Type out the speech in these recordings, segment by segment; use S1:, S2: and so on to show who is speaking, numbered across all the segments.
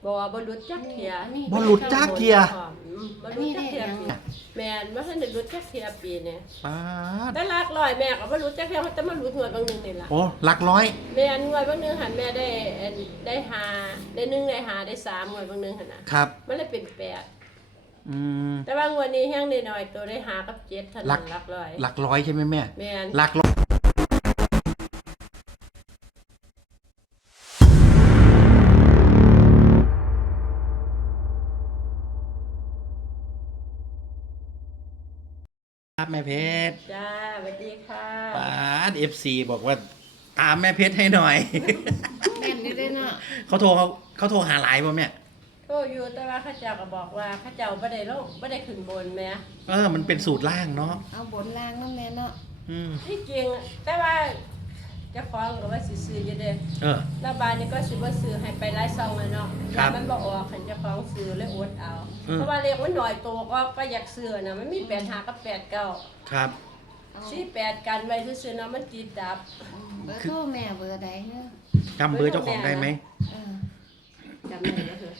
S1: บ่รู้จักเทีย
S2: บ่รู้จักเที่ย
S1: บ่รู้จักเทียปีแม่นบ่ทันได้รู้จักเทียปีเนี่ย
S2: ป๊าด
S1: แต่หลักร้อยแม่ก็บ่รู้จักเทียแต่มารู้งวดบางนึงนี่ล่ะ
S2: โอ้หลักร้อย
S1: แม่นงวดบางนึงหันแม่ได้หาได้1ได้หาได้3งวดบางนึงหั่นน่ะ
S2: ครับ
S1: มันเลยเป็น8
S2: อืม
S1: แต่ว่างวดนี้แฮงน้อยๆตัวได้หากับ7เท่านั้นหลักร้อย
S2: หลักร้อยใช่ไหมแม่
S1: แม่น
S2: หลักร้อยครับแม่เพชร
S1: จ้าสวัสดีค่ะ
S2: ป๊าด FC บอกว่าตามแม่เพชรให้หน่อย
S3: แม่นอยู่เด้เนาะ
S2: เขาโทรหาหลายป่ะแม่
S1: โทรอยู่แต่ว่าเขาเจ้าก็บอกว่าเขาเจ้าบ่ได้ลงบ่ได้ขึ้นบนแม่
S2: มันเป็นสูตรล่างเนาะ
S3: เอาบนล่างนั่นแม่เนาะ
S2: อืม
S1: ที่จริงแต่ว่าเจะฟ้าของก็ว่าสิซื้ออยู่เด้
S2: เออ
S1: แล้วบานนี้ก็สิบ่ซื้อให้ไปหลายซองเลยเนาะ
S2: ครับ
S1: แล้วมันบ่ออกคันเจ้าของซื้อเลยอดเอา
S2: อืม
S1: เพราะว่าเลขมันน้อยตัวก็อยากซื้อนะมันมี85กับ89
S2: ครับ
S3: เอา
S1: 48กันไว้ซื่อๆเนาะมันติดดับ
S3: เบอร์โทรแม่เบอร์ใดเนาะ
S2: จำเบอร์เจ้าของได้ไหม
S3: เออ
S1: จำได้ก็คือ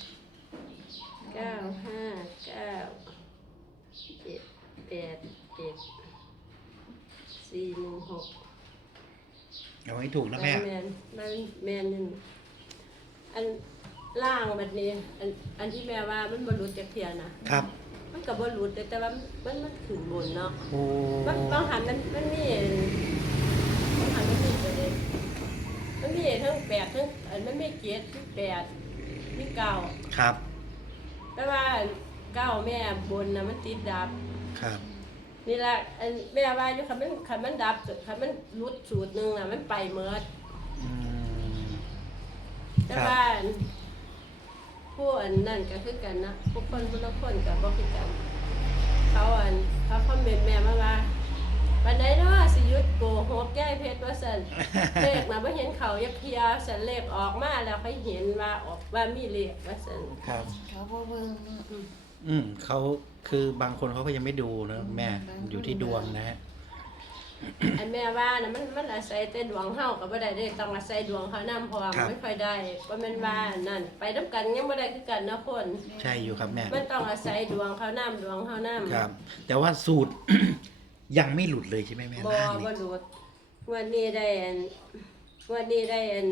S1: 959787416
S2: เอาให้ถูกนะแม่
S1: แม่นนี่อันล่างแบบนี้อันที่แม่ว่ามันบ่รู้จักเที่ยนะครับ มันก็บ่รู้แต่ว่ามันขึ้นบนเนาะ
S2: โอ้
S1: บางหันมันมีบางหันมันมีตัวเด็กมันมีทั้ง8ทั้งมันมี7มี8มี9
S2: ครับ
S1: แต่ว่า9แม่บนน่ะมันติดดับ
S2: ครับ
S1: นี่ล่ะอันแม่ว่าอยู่คันมันดับคันมันหลุดสูตรหนึงน่ะมันไปหมด
S2: อืม
S1: แต่
S2: ครับ
S1: ว่าผู้อันนั่นก็คือกันนะผู้คนผู้ละคนก็บ่คือกันเขาคอมเมนต์แม่มาว่าวันไหนเนาะสิหยุดโกหกแก้เพชรว่าซั่น เลขน่ะบ่เห็นเขายักเทียซั่นเลขออกมาแล้วค่อยเห็นว่าออกว่ามีเลขว่าซั่น
S2: ครับ
S3: เขาบ่เบิ่งเนาะ
S2: เขาคือบางคนเขาก็ยังไม่ดูนะแม่
S3: บางคน
S2: อยู่ที่ดวงนะฮะ
S1: อันแม่ว่าน่ะมันอาศัยแต่ดวงเฮาก็บ่ได้เด้ต้องอาศัยดวงเขานำพร้อมมันค่อยได้บ่แม่นว่านั่นไปนํกันยังบ่ได้คือกันเนาะคน
S2: ใช่อยู่ครับแม่
S1: มันต้องอาศัยดวงเขานำดวงเขานำ
S2: ครับ แต่ว่าสูตร ยังไม่หลุดเลยใช่ไหมแม่
S1: บ่
S2: ล่าง
S1: บ่
S2: นี่
S1: รู้วันนี้ได้อัน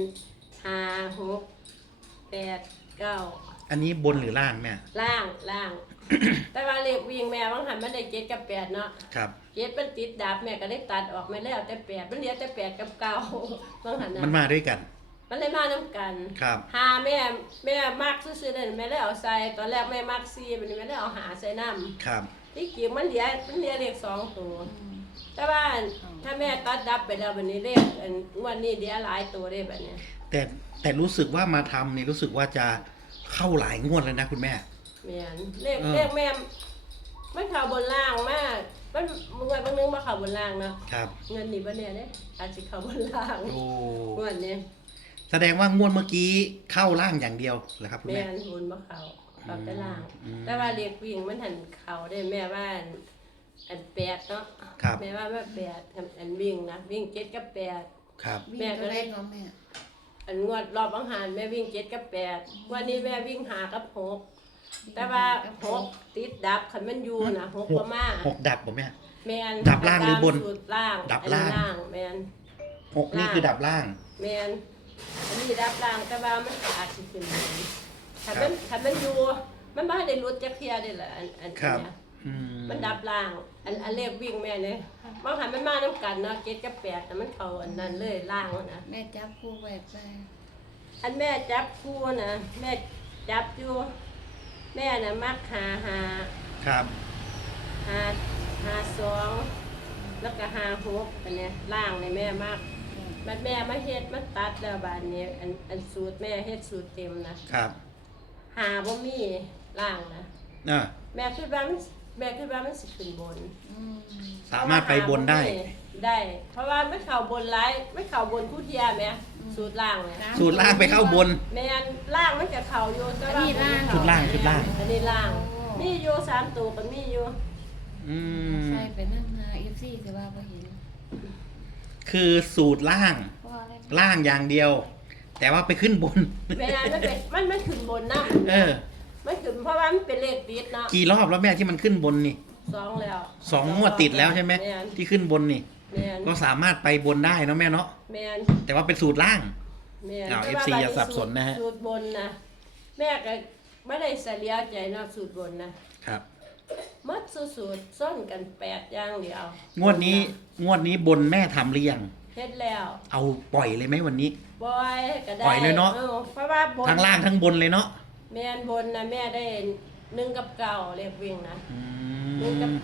S1: 5 6 8 9
S2: อันนี้บนหรือล่างแม่
S1: ล่าง แต่ว่าเลขวิ่งแม่บางหันมันได้7กับ8เนาะ
S2: ครับ
S1: 7มันติดดับแม่ก็ได้ตัดออกไม่แล้วแต่8มันเหลือแต่8กับ9บางหันน่ะ
S2: มันมาด้วยกัน
S1: มันเลยมานํกัน
S2: ครับ
S1: หาแม่มักซื่อๆนั่นแม่เลยเอาใส่ตอนแรกแม่มัก4บัดนี้แม่เลยเอาหาใส่น้ำ
S2: ครับ
S1: ที่จริงมันเหลือเลข2ตัว แต่ว่าถ้าแม่ตัดดับไปแล้วบัดนี้เลขอันวันนี้เดี๋ยวหลายตัวได้บัดเนี้ย
S2: แต่รู้สึกว่ามาทำนี่รู้สึกว่าจะเข้าหลายงวดเลยนะคุณแม่
S1: แม่นเลข
S2: เออ
S1: เลขแม่มันเข้าบนล่างมากมันเมื่อบางนึงมาเข้าบนล่างเนาะ
S2: ครับ
S1: เงินนี่บ่แน่เด้อาจสิเข้าบนล่าง
S2: โอ้
S1: งวดนี้
S2: แสดงว่างวดเมื่อกี้เข้าล่างอย่างเดียวเหรอครับคุณ
S1: แม่
S2: แม่
S1: นบุญบ่เข้าเข้าแต่ล่าง
S2: อืม
S1: แต่ว่าเลขวิ่งมันหันเข้าได้แม่ว่าอัน8เนาะ
S2: ครับ
S1: แม่ว่ามัน8อันวิ่งนะวิ่ง7กับ8
S2: ครับ
S3: วิ่ง
S1: แม่
S3: ตั
S1: ก็
S3: ว
S1: เล
S3: ใด
S1: ย
S3: เนาะแม่
S1: อันงวดรอบอาหารแม่วิ่ง7กับ8วันนี้แม่วิ่ง5กับ6แต่ว่า6ติดดับคันมันอยู่นะ6บ่มา
S2: หกดับผมแม่
S1: แม่น
S2: ดับล่างหรือบน
S1: สูตรล่าง
S2: ดับล่าง
S1: อันนี้ล่างแม่น
S2: หกนี่คือดับล่าง
S1: แม่นอันนี้ดับล่างแต่ว่ามันอาจสิขึ้นบนถ้า
S2: ครั
S1: มั
S2: บ
S1: นถ้ามันอยู่มันบ่ได้หลุดจักเที่ยได้ล่ะอัน
S2: ครับ
S1: เนี้ย
S2: อืม
S1: มันดับล่างอันเลขวิ่งแม่เนี่ยบางหันมันมานํกันเนาะ7กับ8แต่มันเข้าอันนั้นเลยล่างนะ
S3: แม่จับคู่ไว้ไป
S1: อันแม่จับคู่นะแม่จับอยู่แม่น่ะมักหา
S2: ครับ
S1: 2แล้วก็5 6อันเนี้ยล่างในแม่มากมันแม่มาเฮ็ดมันตัดแล้วบาดนี้อันสูตรแม่เฮ็ดสูตรเต็มนะครับหาบ่มีล่างนะ
S2: อ่า
S1: แม่คิดว่ามันสิขึ้นบน
S3: อืม
S2: สามารถไปบนได้
S1: ได้ เพราะว่ามันเข้าบนหลายมันเข้าบนผู้เทียแม่สูตรล่างเนี่ย
S2: สูตรล่างไปเข้าบน
S1: แม่นล่างมันจะเข้าอยู่แต่ว่า
S2: ชุดล่างชุดล่าง
S1: อันนี้ล่างมีอยู่3ตัวก็มีอยู่
S2: อืม
S3: ใส่ไปนั่นนะ FC สิว่าบ่เห็น
S2: คือสูตรล่าง
S3: เพราะว่าอะไร
S2: ล่างอย่างเดียวแต่ว่าไปขึ้นบน
S1: เวลามันเป็นมันขึ้นบนนะ
S2: เออ
S1: มันขึ้นเพราะว่ามันเป็นเลขติดเนาะ
S2: กี่รอบแล้วแม่ที่มันขึ้นบนนี่
S1: 2แล้ว
S2: 2 งวดติดแล้วใช่ไหม
S1: แม่น
S2: ที่ขึ้นบนนี่
S1: แม่น
S2: ก็สามารถไปบนได้เนาะแม่เนาะ
S1: แม่น
S2: แต่ว่าเป็นสูตรล่าง
S1: แม่น
S2: อ้าว
S1: แต่ว่า
S2: FC อย่าสับสนนะฮะ
S1: สูตรบนนะแม่ก็ไม่ได้เสียใจเนาะสูตรบนนะครับ มัดสูตรซ่อนกัน8อย่างเดียว
S2: งวดนี้บนแม่ทำหรือยัง
S1: เฮ็ดแล้ว
S2: เอาปล่อยเลยไหมวันนี้
S1: บอยก็ได้
S2: ปล่อยเลยเนาะ
S1: เพราะว่าบน
S2: ทั้งล่างทั้งบนเลยเนาะ
S1: แม่นบนนะแม่ได้1กับ9เลขวิ่งนะ
S2: อื
S1: 1กับ
S2: ม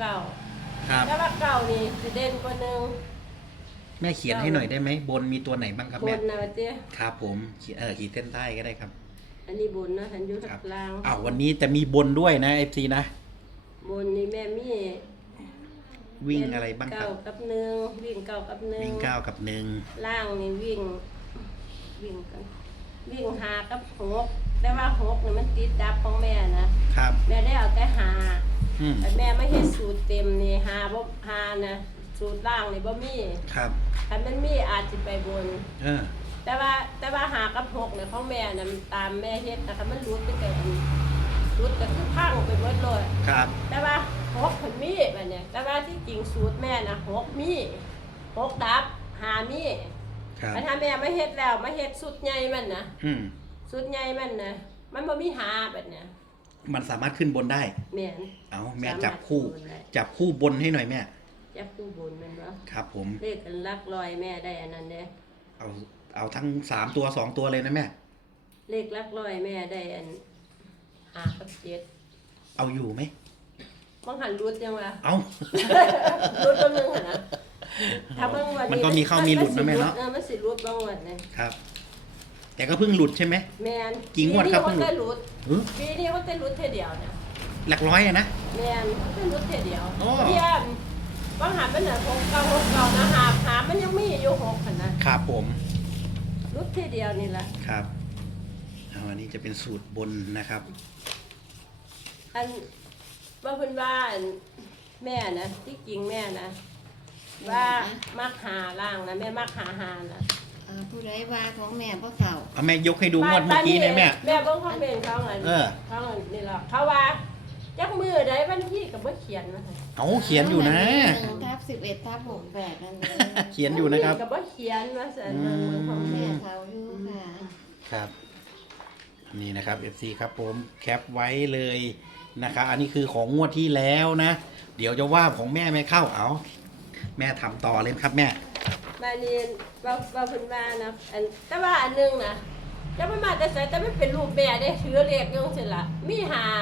S1: 9
S2: ครับ
S1: แต่ว่า9นี่สิเด่นกว่าหนึ่ง
S2: แม่เขียนให้หน่อยได้ไหมบนมีตัวไหนบ้างครับ
S1: บ
S2: แม่
S1: นนะว่าเจ้
S2: ครับผมขีดเส้นใต้ก็ได้ครับ
S1: อันนี้บนนะหันอยู่
S2: ครั
S1: ทา
S2: บ
S1: งล่าง
S2: อ้าววันนี้จะมีบนด้วยนะ FC นะ
S1: บนนี่แม่มี
S2: วิ่งอะไรบ้างครับ
S1: เก้ากับหนึ่งวิ่งเก้ากับหนึ่ง
S2: วิ่ง9 กับ 1
S1: ล่างนี่วิ่งกันวิ่งหากับหกแต่ว่าหกนี่มันติดดับของแม่นะครับ แม่ได้เอาแต่หา
S2: อืม
S1: แต่แม่ไม่ให้สูตรเต็มนี่หาบ่หานะสูตรล่างนี่บ่มี
S2: ครับ
S1: ถ้ามันมีอาจจะไปบน
S2: เออ
S1: แต่ว่าหากับหกเนี่ยของแม่น่ะมันตามแม่เฮ็ดนะคะมันรุดไปแต่รุดก็คือพังไปหมดเลย
S2: ครับ
S1: แต่ว่าหกผลมีแบบเนี้ยแต่ว่าที่จริงสูตรแม่นะหกมีหกดับหามี
S2: ครับ
S1: แต่ถ้าแม่ไม่เฮ็ดแล้วไม่เฮ็ดสุดใหญ่มันนะ
S2: อืม
S1: สุดใหญ่มันนะมันบ่มีหาแบบเนี้ย
S2: มันสามารถขึ้นบนได้
S1: แม่น
S2: เอาแม่จับคู่
S1: สามารถขึ้นบนได้
S2: จับคู่บนให้หน่อยแม่
S1: จับคู่บนแมันบ่
S2: ครับผม
S1: เลขกันลักลอยแม่ได้อันนั้นเด้
S2: เอาทั้ง3 ตัว 2 ตัวเลยนะแม่
S1: เลขลักลอยแม่ได้อันหากับเจ็ด
S2: เอาอยู่ไหม
S1: บางหันรุดยังวะ
S2: เอา
S1: รุดตัวหนึงหั่นนะถ้าบางวัน
S2: มันก็มีเข้ามีหลุดนะแม่เนาะ
S1: มันสิรุดบางวันเนี่ย
S2: ครับ แต่ก็เพิ่งหลุดใช่ไหม
S1: แม่น
S2: กี่งวดครับ
S1: ปีนี้เขาได้รุด
S2: เออ
S1: ปีนี้เขาได้รุดเท่อเดียวเนี่ย
S2: หลักร้อยอะนะ
S1: แม่นเขาได้รุดเท่อเดียว
S2: โอ้
S1: เทียมบางหามันน่ะ6 9 นะหามันยังมีอยู่6คั่นนะครับ
S2: ผม
S1: รุดเท่อเดียวนี่ล่ะ
S2: ครับเอาอันนี้จะเป็นสูตรบนนะครับ
S1: อันว่าเพิ่นว่าอันแม่นะที่จริงแม่นะว่ามักหาล่างนะแม่มักหานะ
S3: ผู้ใดว่าของแม่บ่เข้า
S2: เอาแม่ยกให้ดูงวดเมื่อกี้นะแม่
S1: แม่เบิ่งคอมเมนต์เขาไง
S2: เออ
S1: เขาอันนี่ล่ะเขาว่าจักมือใดวันที่ก็บ่เขียนนะค่ะ
S2: เอาเขียนอยู่นะ
S3: 1/11/68นั่นเอง
S2: เขียนอยู่นะครับ
S1: ก็บ่เขียนว่าซั่น
S2: อืม
S1: เบิ่งคอมเม
S3: แม่
S1: นต์
S3: เขาอยู่ค่ะ
S2: ครับนี่นะครับ FC ครับผมแคปไว้เลยนะครับ อันนี้คือของงวดที่แล้วนะ เดี๋ยวจะว่าของแม่ไม่เข้าเอาแม่ทำต่อเลยครับแม่
S1: มานี่ว่าเพิ่นว่านะอันแต่ว่าอันหนึงนะแล้วมันมาแต่ไสแต่มันเป็นรูปแม่เด้ถือเลขอยู่ซั่นล่ะมี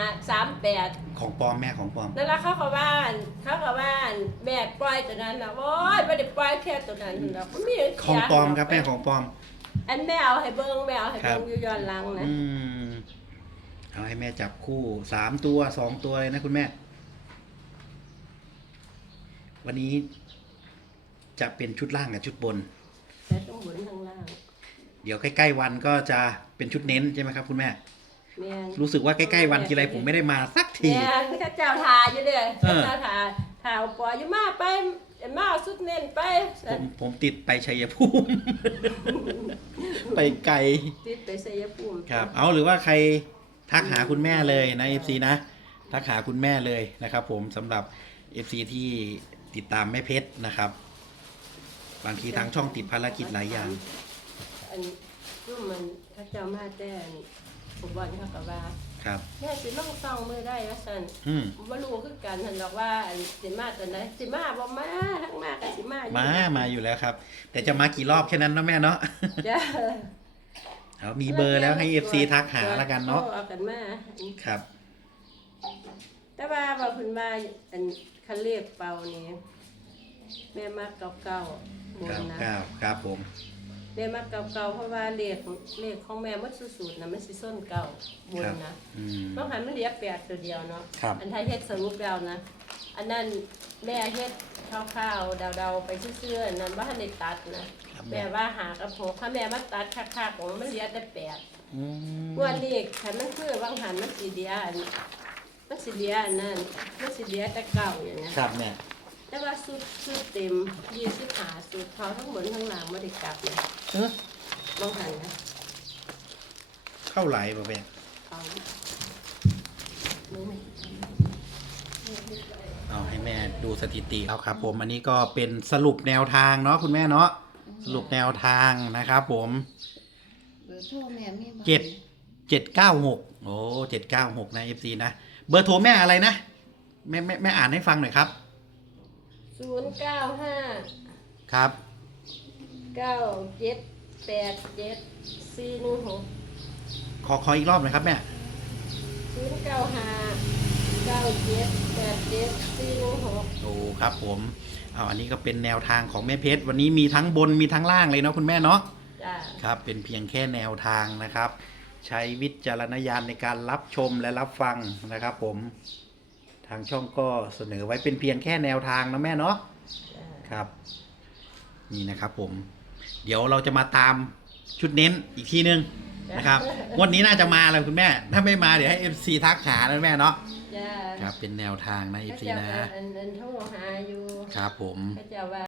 S1: 538
S2: ของปลอมแม่ของปลอม
S1: นั่นล่ะเขาก็ว่าแม่ปล่อยตัวนั้นน่ะโอ๊ยบ่ได้ปล่อยแค่ตัวนั้นดอกมันมี
S2: ของปลอมครับแม่ของปลอม
S1: อันแม่เอาให้เบิ่งแม่เอาให้
S2: ครั
S1: เบิ่
S2: บ
S1: งอยู่ย้อนหลังนะ
S2: อืมเอาให้แม่จับคู่3 ตัว 2 ตัวเลยนะคุณแม่ วันนี้จะเป็นชุดล่างกับชุดบน
S1: แต่ต้องบนข้างล่าง
S2: เดี๋ยวใกล้ๆวันก็จะเป็นชุดเน้นใช่ไหมครับคุณแม่
S1: แม่น
S2: รู้สึกว่าใกล้ๆวันทีไรผมไม่ได้มาสักที
S1: แม่นข้าเจ้าทาอยู่เด้อ
S2: เออ
S1: ข้าเจ้าทาเอาปล่อยอยู่มาไปมาเอาสุดเน้นไป
S2: ผมติดไปชัยภูมิ ไปไกล
S1: ติดไปชัยภูมิ
S2: ครับ เอาหรือว่าใครทักหาคุณแม่เลยนะ FC นะทักหาคุณแม่เลยนะครับ ผมสำหรับ FC ที่ติดตามแม่เพชรนะครับ บางทีทางช่องติดภารกิจหลายอย่าง
S1: อันรูปมันข้าเจ้ามาแต่ฟุตบอลเขาก็ว่า
S2: ครับ
S1: แม่สิลงซองมือได้ว่าซั่น
S2: อืม
S1: บ่รู้คือกันหั่นดอกว่าอันสิมาตอนไหนสิมาบ่มาทั้งมาก็สิมาอยู่
S2: มาอยู่แล้วครับ แต่จะมากี่รอบแค่นั้นนะแม่เนาะ
S1: จ้ะ
S2: เอามีเบอร์แล้วให้ FC ทักหาแล้วกันเนาะ
S1: โทรเอากันมา
S2: ครับ
S1: แต่ว่าเพิ่นว่าอันคันเลขเป่านี่แม่มักเก่าๆบนนะ
S2: ครับผม
S1: แม่มักเก่าๆเพราะว่าเลขของแม่หมดสุดๆนะมันสิส้นเก่าบนนะ
S2: อืม
S1: บางหันมันเหลือ8ตัวเดียวเนาะ
S2: ครับ
S1: อันไทยเฮ็ดสรุปแล้วนะอันนั้นแม่เฮ็ดคร่าวๆเดาๆไปซื่อๆอันนั้นบ่ทันได้ตัดนะครับ แม่ว่าหากับหกถ้าแม่มาตัดคักๆของมันเหลือแต่8
S2: อืม
S1: งวดนี้คันมันคือบางหันมันสิเหลืออันมันสิเหลืออันนั้นมันสิเหลือแต่เก่าอย่างเงี้ย
S2: ครับเนี่ย
S1: แต่ว่าสุดเต็ม25สุดเขาทั้งหมดทั้งหลังไม่ได้กลับเลย
S2: เออบ
S1: างหันนะ
S2: เข้าหลายป่ะแม่
S1: เอานี่ไหม
S2: เอาให้แม่ดูสถิติเอาครับผมอันนี้ก็เป็นสรุปแนวทางเนาะคุณแม่เนาะสรุปแนวทางนะครับผม
S3: เบอร์โทรแม่มีบ่
S2: 796โอ้796นะFC นะเบอร์โทรแม่อะไรนะแม่อ่านให้ฟังหน่อยครับ
S1: 095
S2: ครับ
S1: 9787 416
S2: ขออีกรอบหน่อยครับแม่
S1: 095 9787 416
S2: โอ้ครับผมเอาอันนี้ก็เป็นแนวทางของแม่เพชรวันนี้มีทั้งบนมีทั้งล่างเลยเนาะคุณแม่เนาะ
S1: จ้า
S2: ครับเป็นเพียงแค่แนวทางนะครับ ใช้วิจารณญาณในการรับชมและรับฟังนะครับผมทางช่องก็เสนอไว้เป็นเพียงแค่แนวทางนะแม่เนาะ
S1: จ้า
S2: ครับนี่นะครับผมเดี๋ยวเราจะมาตามชุดเน้นอีกทีนึงนะครับงวันนี้น่าจะมาแล้วคุณแม่ ถ้าไม่มาเดี๋ยวให้ FC ทักหานะแม่เนาะ
S1: จ้า
S2: ครับเป็นแนวทางนะ
S1: เขา
S2: FC
S1: เจ้า
S2: นะ
S1: อันโทรหาอยู่
S2: ครับผม
S1: เขาเจ้าว่า